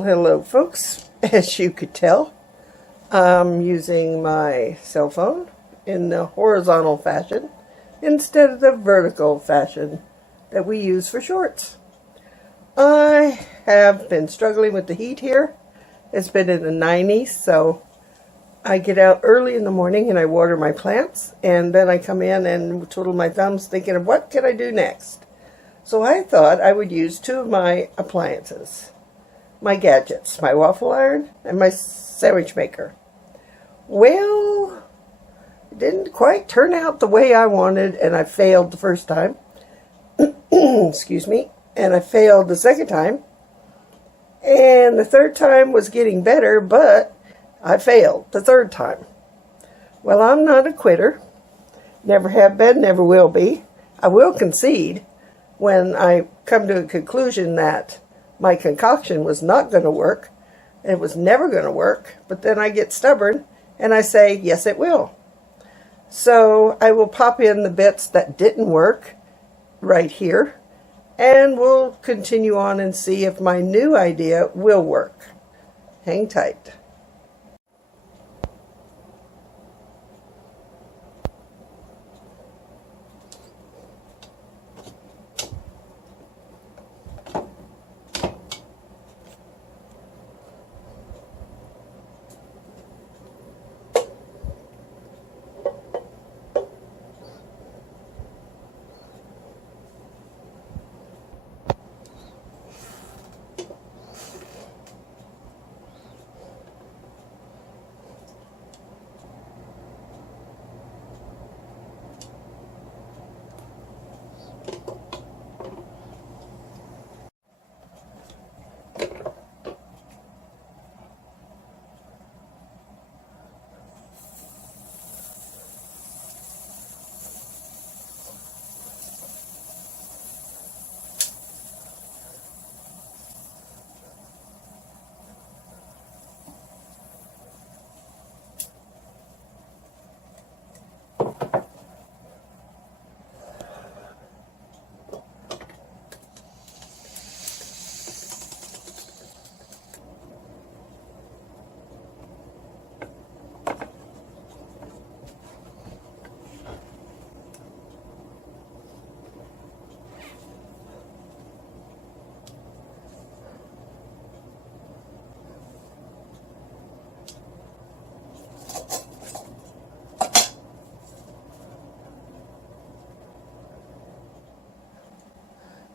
Well, hello folks. As you could tell, I'm using my cell phone in the horizontal fashion instead of the vertical fashion that we use for shorts. I have been struggling with the heat here. It's been in the 90s, so I get out early in the morning and I water my plants, and then I come in and twiddle my thumbs thinking of what can I do next. So I thought I would use two of my appliances. My gadgets, my waffle iron and my sandwich maker. Well, it didn't quite turn out the way I wanted, and I failed the first time. Excuse me. And I failed the second time. And the third time was getting better, but I failed the third time. Well, I'm not a quitter. Never have been, never will be. I will concede when I come to a conclusion that my concoction was not going to work, and it was never going to work, but then I get stubborn and I say, yes, it will. So I will pop in the bits that didn't work right here, and we'll continue on and see if my new idea will work. Hang tight.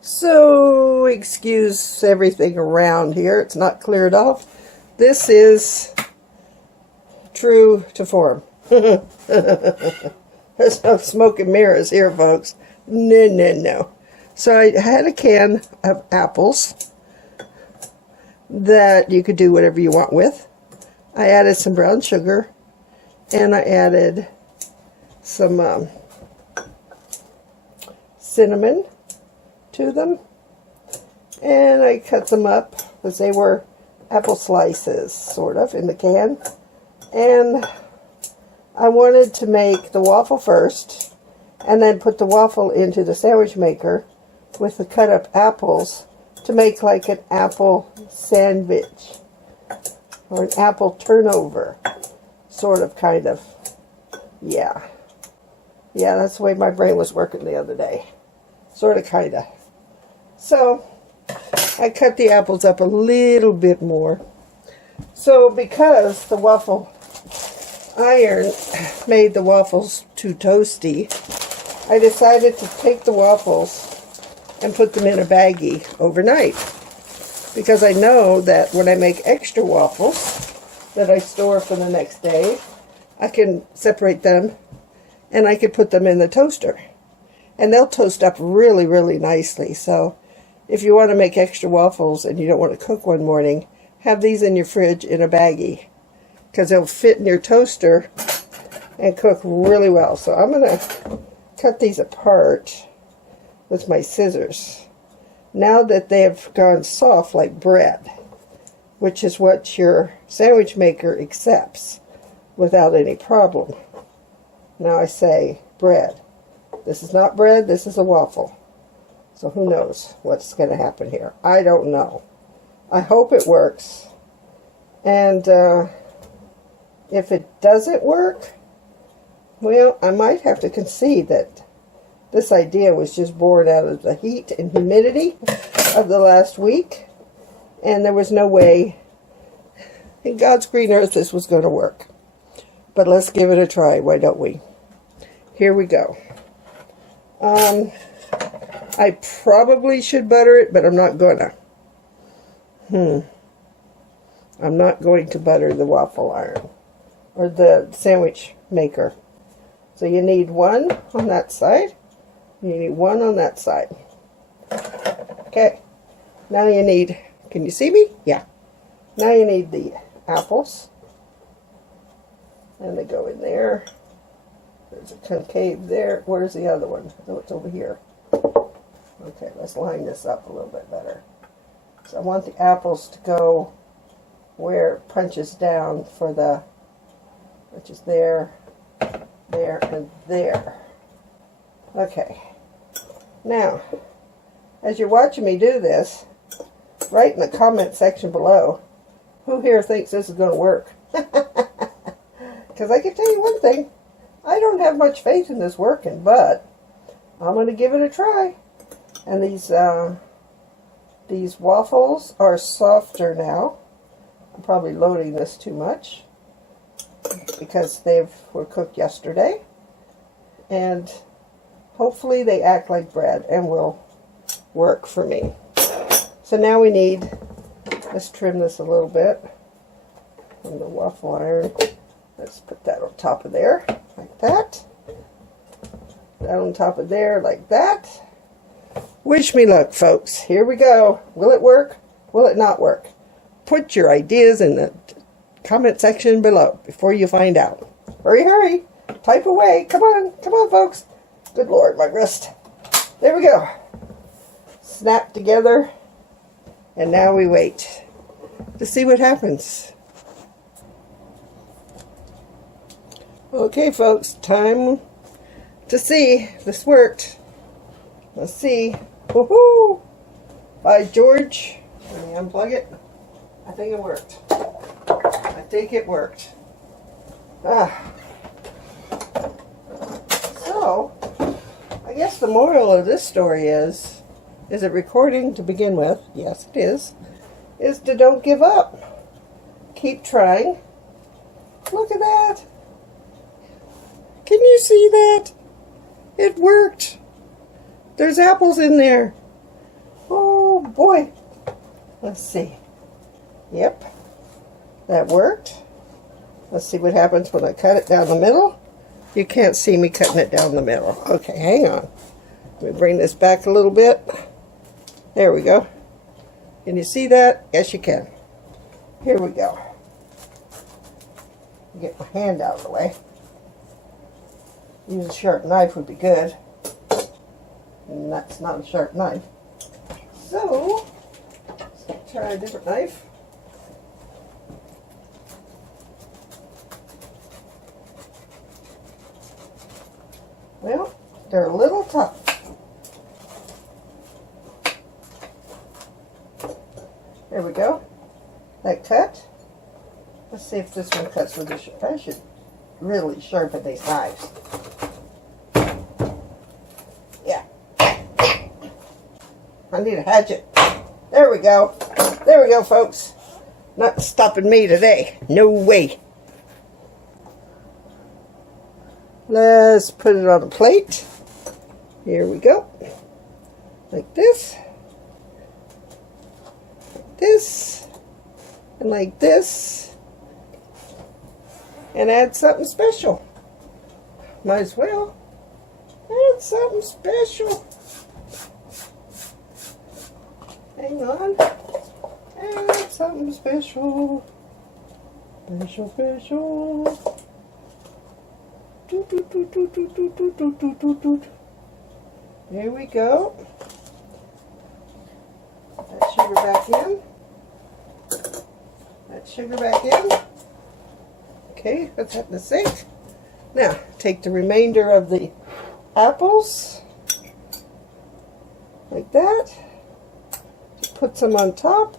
So, excuse everything around here. It's not cleared off. This is true to form. There's no smoke and mirrors here, folks. No. So I had a can of apples that you could do whatever you want with. I added some brown sugar, and I added some cinnamon to them, and I cut them up because they were apple slices, sort of, in the can. And I wanted to make the waffle first, and then put the waffle into the sandwich maker with the cut up apples to make like an apple sandwich or an apple turnover, sort of, kind of. Yeah, that's the way my brain was working the other day, sort of, kind of. So I cut the apples up a little bit more. So because the waffle iron made the waffles too toasty, I decided to take the waffles and put them in a baggie overnight. Because I know that when I make extra waffles that I store for the next day, I can separate them and I can put them in the toaster. And they'll toast up really, really nicely. So if you want to make extra waffles and you don't want to cook one morning, have these in your fridge in a baggie, because they'll fit in your toaster and cook really well. So I'm going to cut these apart with my scissors now that they have gone soft like bread, which is what your sandwich maker accepts without any problem. Now I say bread. This is not bread, this is a waffle. So who knows what's going to happen here. I don't know. I hope it works. And if it doesn't work, well, I might have to concede that this idea was just born out of the heat and humidity of the last week. And there was no way in God's green earth this was going to work. But let's give it a try, why don't we? Here we go. I probably should butter it, but I'm not gonna. I'm not going to butter the waffle iron or the sandwich maker. So you need one on that side. You need one on that side. Okay. Now you need, can you see me? Yeah. Now you need the apples. And they go in there. There's a concave there. Where's the other one? Oh, it's over here. Okay, let's line this up a little bit better. So I want the apples to go where it punches down for the, which is there, there, and there. Okay. Now, as you're watching me do this, write in the comment section below, who here thinks this is going to work? Because I can tell you one thing, I don't have much faith in this working, but I'm going to give it a try. And these waffles are softer now. I'm probably loading this too much because they were cooked yesterday. And hopefully they act like bread and will work for me. So now we need, let's trim this a little bit from the waffle iron. Let's put that on top of there, like that. That on top of there, like that. Wish me luck, folks. Here we go. Will it work? Will it not work? Put your ideas in the comment section below before you find out. Hurry, hurry. Type away. Come on, folks. Good Lord, my wrist. There we go. Snap together. And now we wait to see what happens. Okay, folks, time to see if this worked. Let's see. Woohoo! By George. Let me unplug it. I think it worked. I think it worked. So, I guess the moral of this story is it recording to begin with? Yes, it is to don't give up. Keep trying. Look at that. Can you see that? It worked. There's apples in there. Oh boy. Let's see. Yep. That worked. Let's see what happens when I cut it down the middle. You can't see me cutting it down the middle. Okay, hang on. Let me bring this back a little bit. There we go. Can you see that? Yes, you can. Here we go. Get my hand out of the way. Use a sharp knife would be good. And that's not a sharp knife. So, let's try a different knife. Well, they're a little tough. There we go. That cut. Let's see if this one cuts with this. I should really sharpen these knives. Yeah. I need a hatchet. There we go. There we go, folks. Not stopping me today. No way. Let's put it on a plate. Here we go. Like this. Like this. And like this. And add something special. Might as well add something special. Hang on. Add something special. Special, special. There we go. That sugar back in. That sugar back in. Okay, put that in the sink. Now, take the remainder of the apples, like that. Put some on top.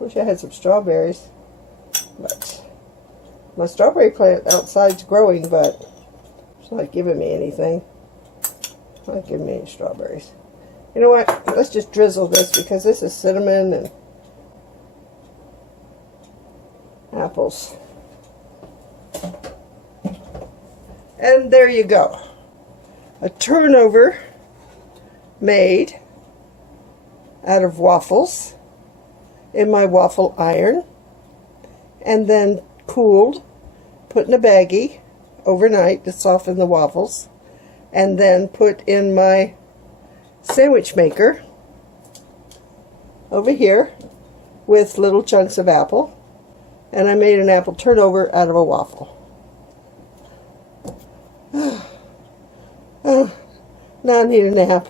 Wish I had some strawberries. But my strawberry plant outside's growing, but it's not giving me anything. It's not giving me any strawberries. You know what? Let's just drizzle this because this is cinnamon and apples. And there you go. A turnover made out of waffles in my waffle iron, and then cooled, put in a baggie overnight to soften the waffles, and then put in my sandwich maker over here with little chunks of apple, and I made an apple turnover out of a waffle. Now I need a nap.